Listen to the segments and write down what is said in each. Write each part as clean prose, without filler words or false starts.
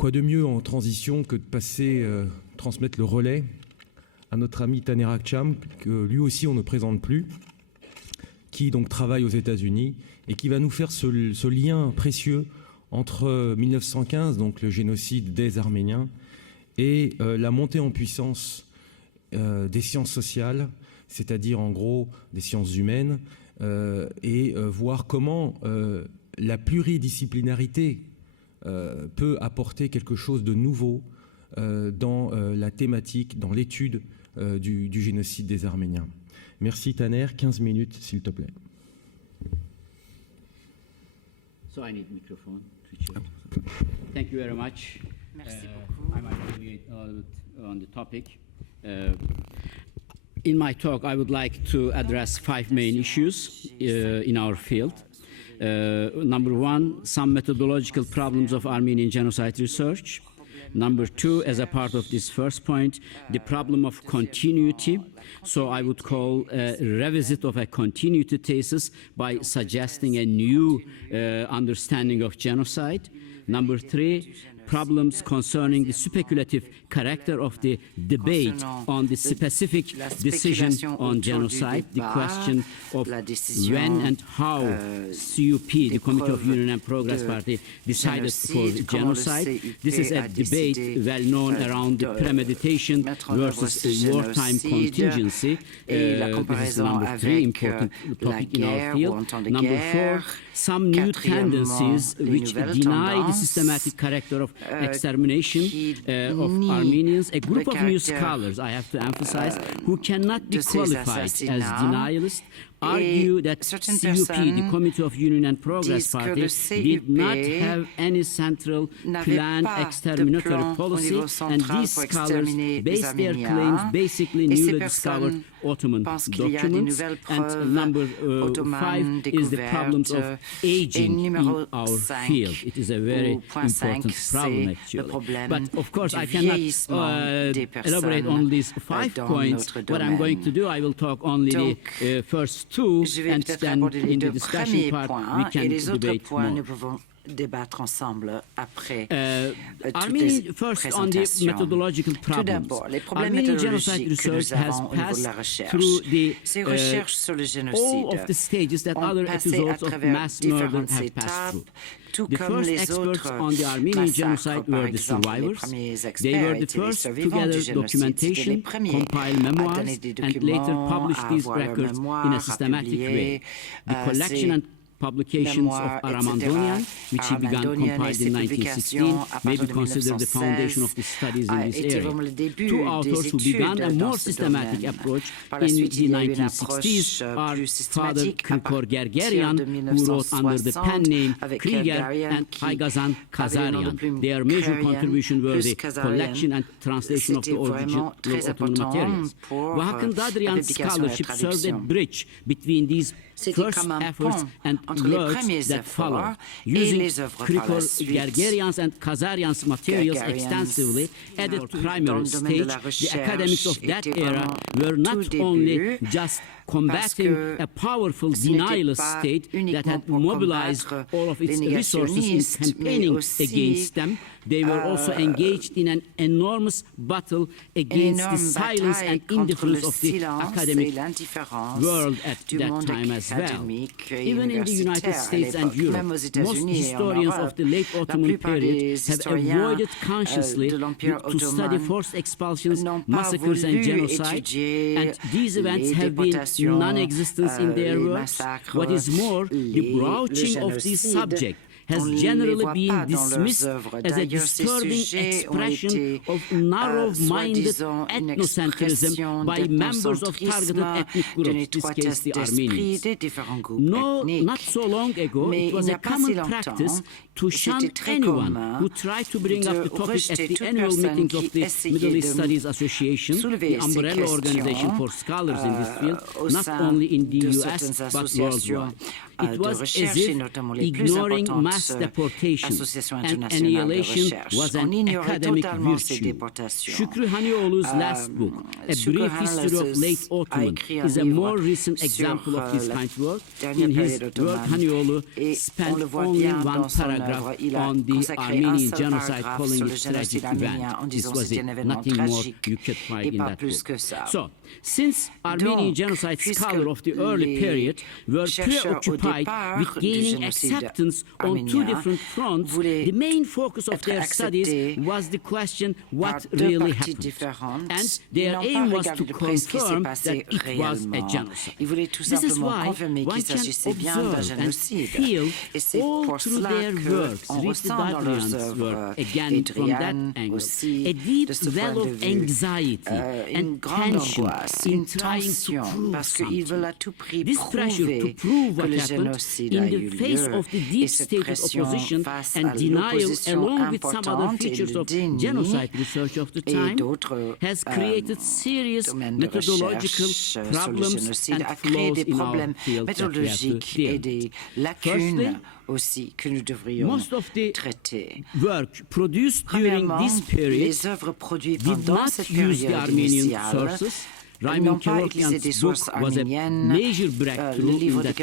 Quoi de mieux en transition que de transmettre le relais à notre ami Taner Akcam, que lui aussi on ne présente plus, qui donc travaille aux États-Unis et qui va nous faire ce lien précieux entre 1915, donc le génocide des Arméniens, et la montée en puissance des sciences sociales, c'est-à-dire en gros des sciences humaines, et voir comment la pluridisciplinarité peut apporter quelque chose de nouveau dans la thématique, dans l'étude du génocide des Arméniens. Merci Taner, 15 minutes s'il te plaît. So I need microphone. Thank you very much. Merci beaucoup. I might deviate a little bit on the topic. In my talk, I would like to address 5 main issues in our field. Number 1, some methodological problems of Armenian genocide research. Number 2, as a part of this first point, the problem of continuity. So I would call a revisit of a continuity thesis by suggesting a new understanding of genocide. Number 3, problems concerning the speculative character of the debate on the specific decision on genocide, the question of when and how CUP, the Committee of Union and Progress Party, decided for genocide. This is a debate well known around the premeditation versus wartime contingency. This is number 3 important topic in our field. Number 4, some new tendencies which deny the systematic character of extermination of Armenians, a group of new scholars, I have to emphasize, who cannot be qualified as denialists, argue that CUP, the Committee of Union and Progress Party, did not have any central planned exterminatory policy, and these scholars base their claims basically newly discovered Ottoman documents. And number 5 is the problems of aging in our field. It is a very important problem, actually. But of course, I cannot elaborate on these 5 points. What I'm going to do, I will talk only the first 2, and then in the discussion part, we can debate more. Débattre ensemble après. Armenian, first on the methodological problems. Armenian genocide research has passed through the all of the stages that other episodes of mass murder have passed through. The first experts on the Armenian genocide were the survivors. They were the first to gather documentation, compile memoirs, and later publish these records in a systematic way. The collection and publications of Aramandonian, which he began compiled in 1916, may be considered the foundation of the studies in this area. 2 authors who began a more systematic approach in the 1960s are Father Krikor Gergerian, who wrote under the pen name Krieger, and Haygazan Kazarian. Their major contribution were the collection and translation of the original Ottoman materials. Vahakn Dadrian's scholarship served a bridge between these first efforts and works that follow. Using Krikor Gergerian's and Kazarian's materials extensively at the primary stage, the academics of that era were not only just combating a powerful denialist state that had mobilized all of its resources in campaigning against them, they were also engaged in an enormous battle against the silence and indifference of the academic world at that time as well. Even in the United States and Europe, most historians of the late Ottoman period have avoided consciously to study forced expulsions, massacres and genocide, and these events have been non-existent in their works. What is more, the broaching of this subject has generally been dismissed as a disturbing expression of narrow-minded ethnocentrism by members of targeted ethnic groups, in this case the Armenians. No, not so long ago, it was a common practice to shun anyone who tried to bring up the topic at the annual meetings of the Middle East Studies Association, the umbrella organization for scholars in this field, not only in the US but worldwide. It was as if ignoring mass mass deportation association and internationale de annihilation recherche. was On an ignorait academic totalement ces virtue. déportations. Şükrü Hanioglu's last book, A Brief History of Late Ottoman, is a more recent example of this kind of work. In his work, Hanioglu spent only one paragraph on the Armenian genocide, calling it tragic event. This was it. Nothing more you could find in that book. So, since Armenian genocide scholars of the early period were preoccupied with gaining acceptance on two different fronts, the main focus of their studies was the question what really happened. And their aim was to confirm that it was a genocide. This is why one can observe and feel all through their works, read the Dadrian's work again from that angle, a deep well of anxiety and tension in trying to prove something. This pressure to prove what happened in the face of the deep-stated opposition and denial, along with some other features of genocide research of the time, has created serious methodological problems and flaws in our field that we have to deal with. Firstly, most of the work produced during this period did not use the Armenian sources. Raymond Kévorkian's book was a major breakthrough in that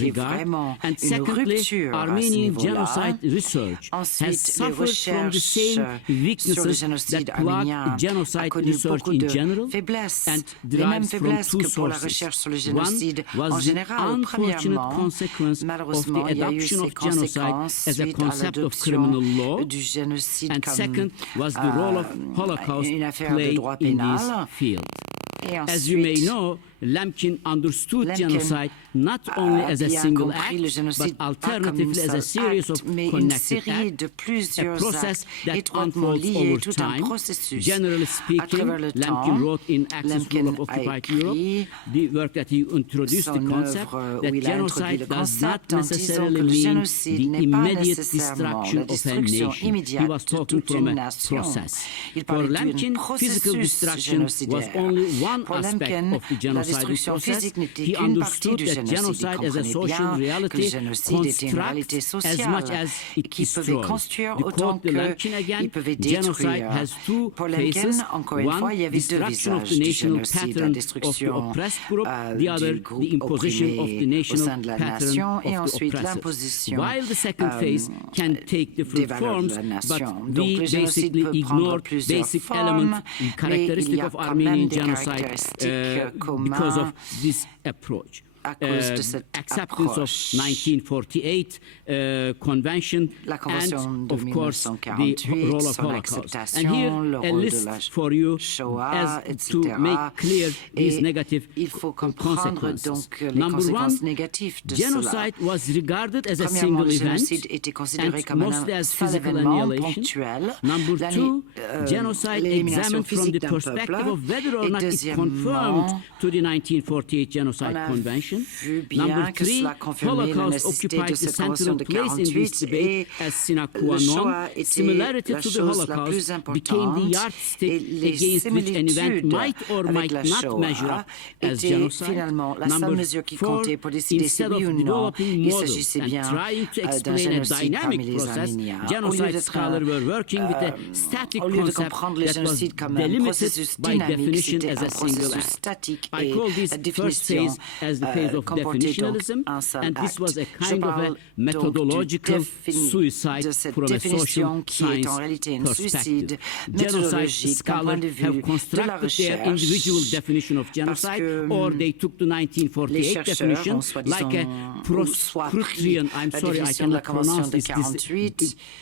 regard. And secondly, Armenian genocide research has suffered from the same weaknesses that plague genocide research in general and derives from two sources. One was the unfortunate consequence of the adoption of genocide as a concept of criminal law, and second was the role of Holocaust played in this field. As you may know, Lemkin understood genocide not only as a single act, but alternatively as a series of connected acts, a process that unfolds over time. Generally speaking, Lemkin wrote in Axis Rule of Occupied Europe, the work that he introduced the concept that genocide does not necessarily mean the immediate destruction of a nation. He was talking from a process. For Lemkin, physical destruction was only one aspect of the genocide process. He understood that genocide as a social reality constructs as much as it destroys. To quote the Lemkin again, genocide has two phases. One, destruction of the national pattern of the oppressed group. The other, the imposition of the national pattern of the oppressors. While the second phase can take different forms, but we basically ignored basic element and characteristic of Armenian genocide because of this approach. Acceptance of 1948 convention and of course the role of Holocaust. And here a list for you as to make clear these negative consequences. Number one, genocide was regarded as a single event and mostly as physical annihilation. Number two, genocide examined from the perspective of whether or not it conformed to the 1948 Genocide Convention. Number three, Holocaust occupied the central place in this debate as sine qua non. Similarity to the Holocaust became the yardstick against which an event might or might not measure up as genocide. Number four, instead of developing models and trying to explain a dynamic process, genocide scholars were working with a static concept that was delimited by definition as a single act. I call this first phase as the phase of definitionalism, and this was a kind of a methodological suicide from a social science perspective. Genocide scholars have constructed their individual definition of genocide, or they took the 1948 definition, like a Procrustian, I'm sorry, I cannot pronounce this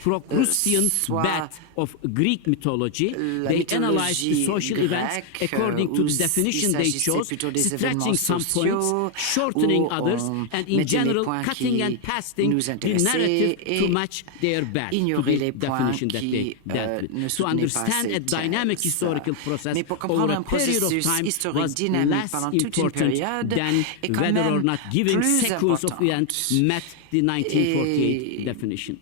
Procrustian bat of Greek mythology. They analyzed the social events according to the definition they chose, stretching some points, shortening others, and in general cutting and pasting the narrative to match their back to the definition that they dealt with. To understand a dynamic historical process over a period of time was less important than whether or not giving sequence of events met the 1948 definition.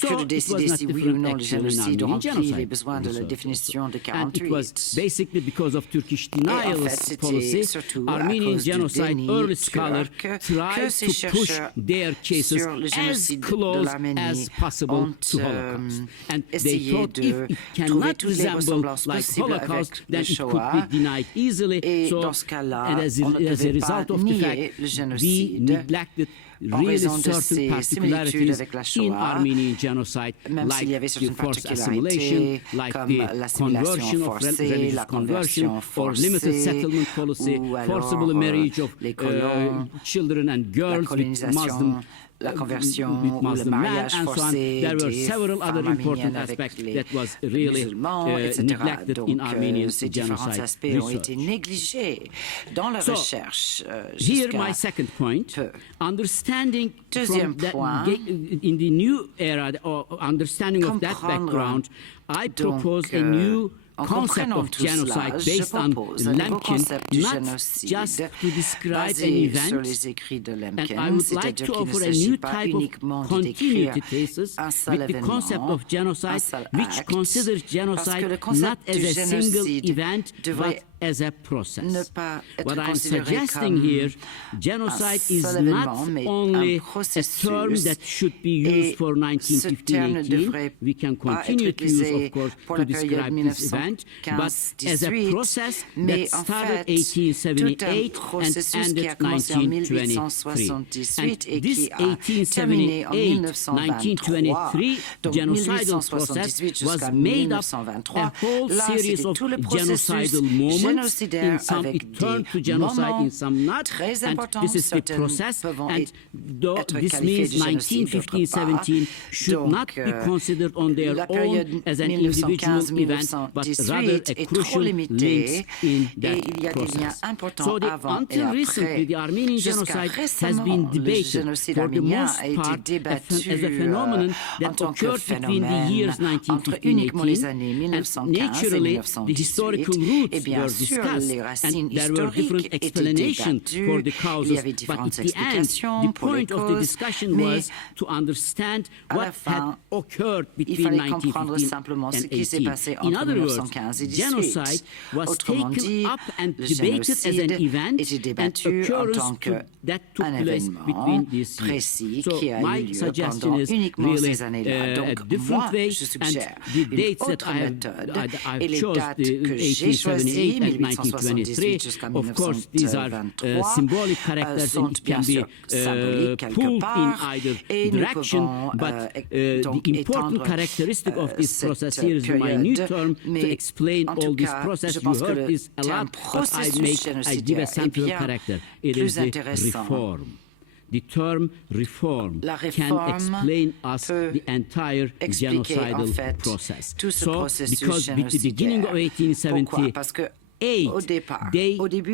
que de décider si oui ou non le génocide remplit les besoins de la définition de 48. Basically because of Turkish denial policy, Armenian genocide early scholars tried to push their cases as close as possible to Holocaust. And they thought if it cannot resemble like Holocaust, then it could be denied easily. So, and as a result of the fact, we neglected really certain particularities in Armenian genocide, like the forced assimilation, like the conversion of religious conversion, or limited settlement policy, forcible marriage of children and girls with Muslim la conversion ou le mariage forcé des femmes arméniennes avec les musulmans, etc. Donc, ces différents aspects ont été négligés dans la recherche here my second point, understanding deuxième point, in the new era, or understanding of that background, I propose a new concept of genocide based on Lemkin, not just to describe an event, and I would like to offer a new type of continuity thesis with the concept of genocide, which considers genocide not as a single event, but as a process. What I'm suggesting here, genocide is not only a term that should be used for 1915-18. We can continue to use, of course, to describe this event, but as a process that started 1878 and ended 1923. And this 1878-1923 genocidal process was made up a whole series of genocidal moments. In some it turned to genocide, in some not, and this is the process, and this means 1915-17 should not be considered on their own as an individual event, but rather a crucial link in that process. So until recently, the Armenian genocide has been debated for the most part as a phenomenon that occurred between the years 1915-18, and naturally the historical roots were discussed, and there were different explanations for the causes, but at the end, the point of the discussion was to understand what had occurred between 1915 and 18. In other words, genocide was taken up and debated as an event and occurrence that took place between these years. So my suggestion is really a different way, and the dates that I've chosen, the 1878 and 1923, of course, these are symbolic characters and it can be pulled in either direction, but the important characteristic of this process here is my new term to explain all this process. You heard this a lot, but I give a central character. It is the reform. The term reform can explain us the entire genocidal process. So, because with the beginning of 1878, they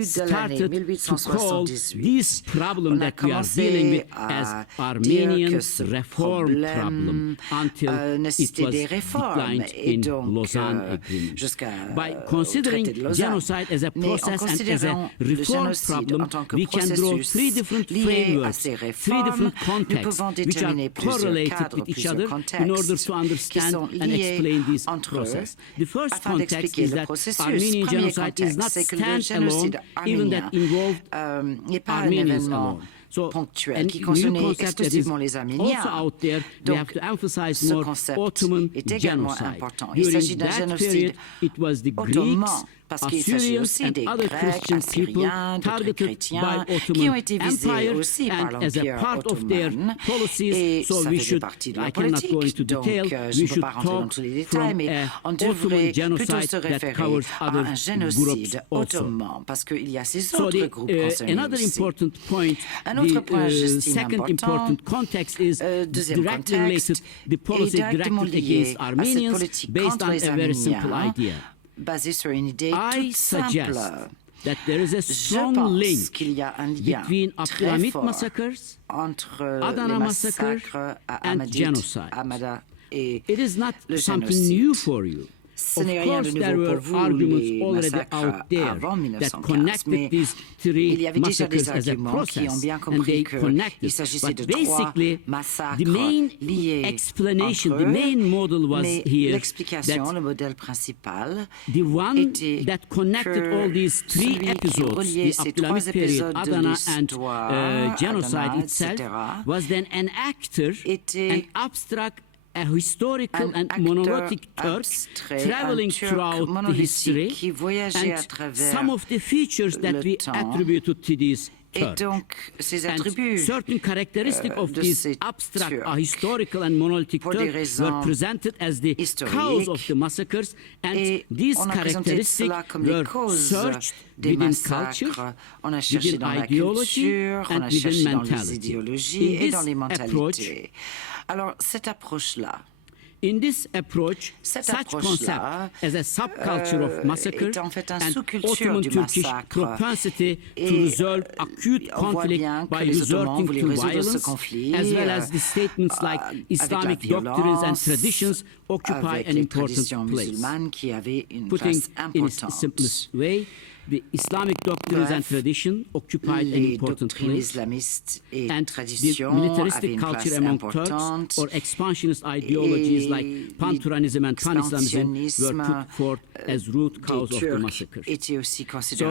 started to call this problem that we are dealing with as Armenian reform problem until it was declined in Lausanne Agreement. By considering genocide as a process and as a reform problem, we can draw three different frameworks, three different contexts which are correlated with each other in order to understand and explain this process. The first context is that Armenian genocide is not stand-alone, even that involved Armenians alone. So, a new concept that is also out there, we have to emphasize more Ottoman genocide. During that period, it was the Greeks, Assyrians and other Christian people targeted by Ottoman Empire, and as a part of their policies, so we should, I cannot go into detail, we should talk from an Ottoman genocide that covers other groups also. So another important point, the second important context is directly related to the policy directed against Armenians based on a very simple idea. I suggest that there is a strong link between Abdulhamid massacres, Adana massacre, and genocide. It is not something new for you. Ce n'est rien de nouveau pour vous, les massacres avant 1915, mais il y avait déjà des arguments qui ont bien compris qu'il s'agissait de trois massacres liés entre eux, mais l'explication, le modèle principal, était que celui qui reliait ces trois épisodes de l'histoire, Adana, etc., était a historical and monolithic Turk traveling throughout the history, and some of the features that we attributed to these Turks. And certain characteristics of these abstract, historical and monolithic Turks were presented as the cause of the massacres, and these characteristics were searched within culture, within ideology, and within mentality. In this approach, alors, cette approche-là, in this approach, such concept as a subculture of massacre en fait and Ottoman Turkish propensity to resolve acute conflict by resorting to violence, as well as the statements like Islamic doctrines and traditions occupy an important place. Putting in its simplest way, the Islamic doctrines and tradition occupied an important place, and the militaristic culture among Turks or expansionist ideologies like panturquism and pan-Islamism were put forth as root cause of the massacre. So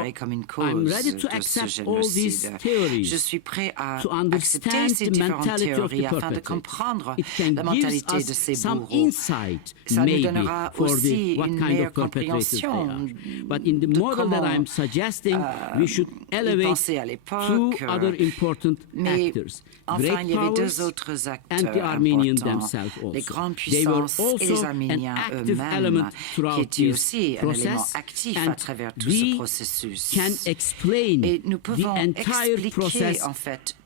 I'm ready to accept all these theories to understand the mentality of the perpetrator. It can give us some insight, maybe, for what kind of perpetrators they are. But in the model that I'm suggesting, we should elevate two other important actors, great powers and the Armenians themselves also. They were also an active element throughout this process, and we can explain the entire process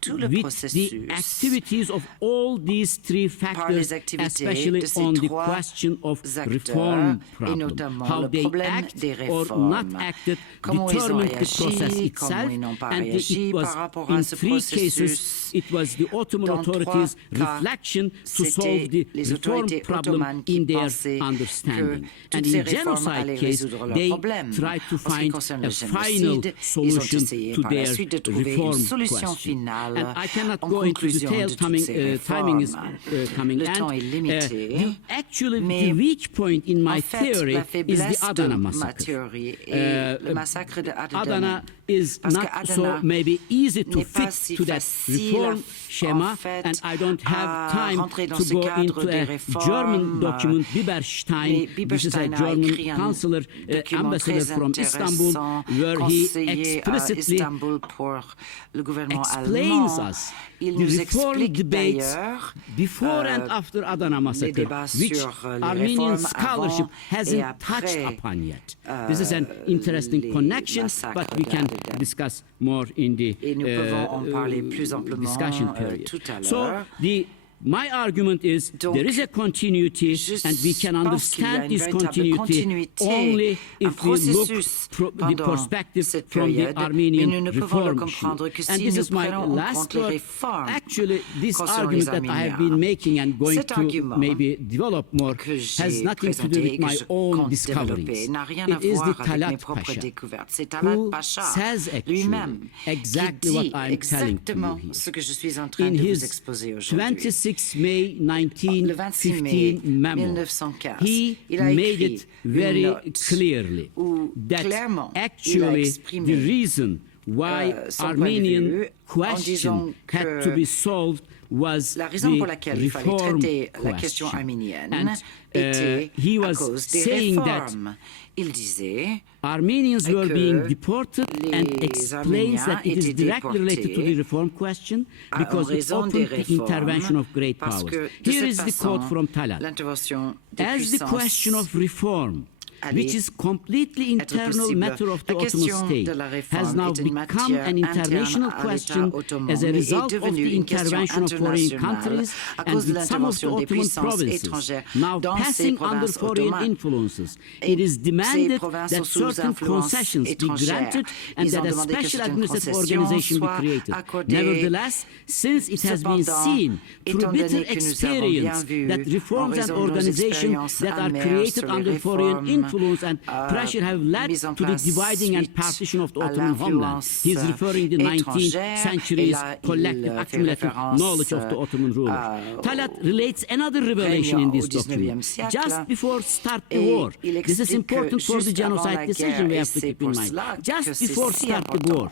with the activities of all these three factors, especially on the question of reform problem, how they act or not acted, determined the process itself, and it was in three cases it was the Ottoman authorities' reflection to solve the reform problem in their understanding. And in genocide case, they tried to find a final solution to their reform question. And I cannot go into details, timing is coming, and actually the weak point in my theory is the Adana massacre. Adana is not so maybe easy to fit to that reform schema, and I don't have time to go into a German document, Biberstein, this is a German counselor, ambassador from Istanbul, where he explicitly explains us the reform debates before and after Adana massacre, which Armenian scholarship hasn't touched upon yet. This is an interesting connection, but we can discuss more in the discussion period. So my argument is there is a continuity, and we can understand this continuity only if we look the perspective from the Armenian reform issue. And this is my last thought. Actually, this argument that I have been making and going to maybe develop more has nothing to do with my own discoveries. It is the Talat Pasha who says actually exactly what I'm telling to you here. In his 26 May 1915 memo, he made it very clearly that actually the reason why Armenian question had to be solved was the reform question. And he was saying that Armenians were being deported, and explains that it is directly related to the reform question because it opened the intervention of great powers. Here is the quote from Talat. As the question of reform which is completely internal matter of the Ottoman state, has now become an international question as a result of the intervention of foreign countries and with some of the Ottoman provinces now passing under foreign influences. It is demanded that certain concessions be granted and that a special administrative organization be created. Nevertheless, since it has been seen through bitter experience that reforms and organizations that are created under foreign influence and pressure have led to the dividing and partition of the Ottoman homeland. He is referring to the 19th century's collective accumulative knowledge of the Ottoman rulers. Talat relates another revelation in this document. Just before start the war, this is important for the genocide decision we have to keep in mind. Just before start the war,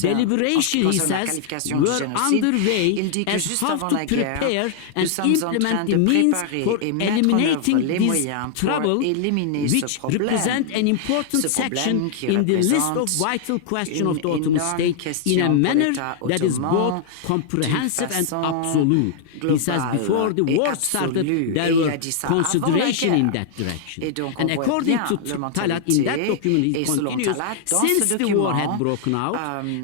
deliberation, he says, were underway as how to prepare and implement the means for eliminating this trouble, which represent an important section in the list of vital questions of the Ottoman state in a manner that is both comprehensive and absolute. He says before the war started, there were consideration in that direction. And according to Talat, in that document, he continues, since the war had broken out,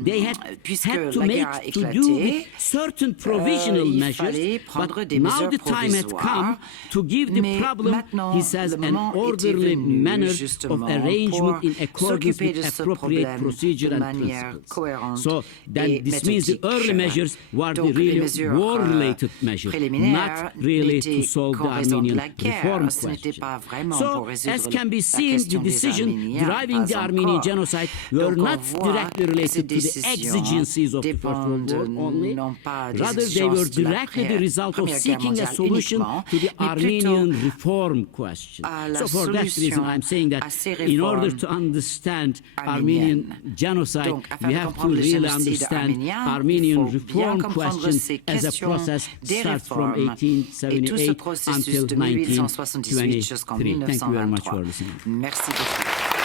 they had to do with certain provisional measures, but now the time had come to give the problem, he says, an orderly manner of arrangement in accordance with appropriate procedure and principles. So then this means the early measures were the really war-related measures, not really to solve the Armenian reform question. So, as can be seen, the decision driving the Armenian genocide were not directly related to the exigencies of the First World War only, rather they were directly the result of seeking a solution to the Armenian reform question. So for that reason, I'm saying that in order to understand Armenian genocide, we have to really understand Armenian reform question as a process starts from 1878 until 1923. Thank you very much for listening. Merci beaucoup.